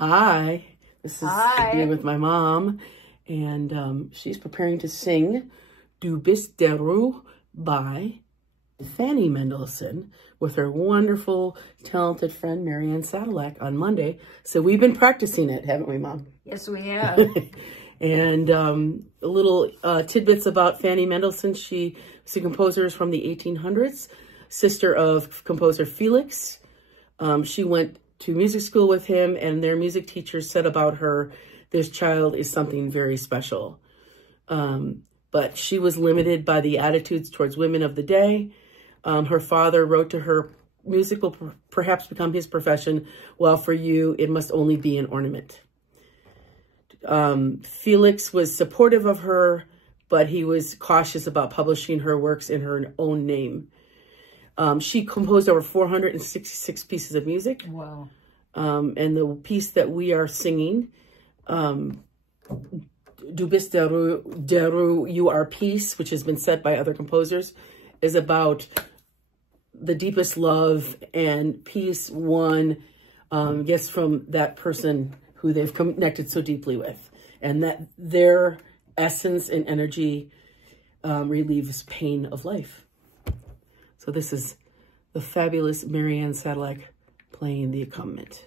Hi, this is Hi. here with my mom, and she's preparing to sing Du bist der Ruhe by Fanny Mendelssohn with her wonderful, talented friend, Marianne Sadilek on Monday. So we've been practicing it, haven't we, Mom? Yes, we have. And a little tidbits about Fanny Mendelssohn. She was a composer from the 1800s, sister of composer Felix. She went to music school with him, and their music teacher said about her, this child is something very special. But she was limited by the attitudes towards women of the day. Her father wrote to her, music will perhaps become his profession, while for you, it must only be an ornament. Felix was supportive of her, but he was cautious about publishing her works in her own name. She composed over 466 pieces of music. Wow. And the piece that we are singing, Du bist der Ruhe, You Are Peace, which has been said by other composers, is about the deepest love and peace won, yes, from that person who they've connected so deeply with, and that their essence and energy relieves pain of life. So this is the fabulous Marianne Sadilek playing the accompaniment.